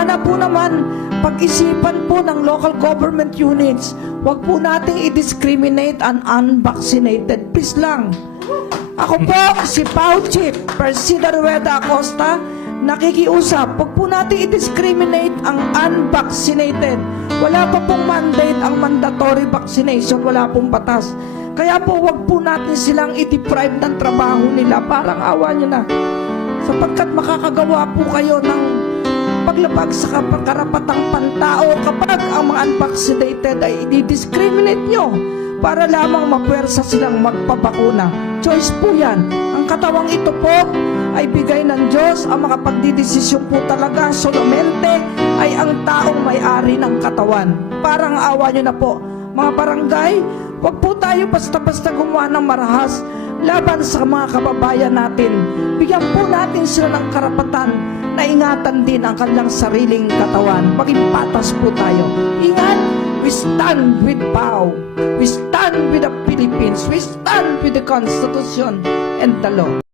sana po naman pag-isipan po ng local government units, wag po nating i-discriminate ang unvaccinated. Please lang. Ako po, si Fauci, Presida Rueda Acosta, nakikiusap, wag po natin i-discriminate ang unvaccinated. Wala pa pong mandate ang mandatory vaccination, wala pong batas. Kaya po, wag po natin silang i-deprive ng trabaho nila, parang awa nyo na. Sapagkat makakagawa po kayo ng paglabag sa karapatang pantao kapag ang mga unvaccinated ay i-discriminate nyo para lamang mapuwersa silang magpabakuna. Choice po yan. Ang katawang ito po ay bigay ng Diyos. Ang mga pagdidesisyon po talaga solamente ay ang taong may-ari ng katawan. Parang awa nyo na po. Mga barangay, wag po tayo basta-basta gumawa ng marahas laban sa mga kababayan natin. Bigyan po natin sila ng karapatan na ingatan din ang kanilang sariling katawan. Maging patas po tayo. Ingat! We stand with PAO. We stand with the Philippines. We stand with the Constitution and the law.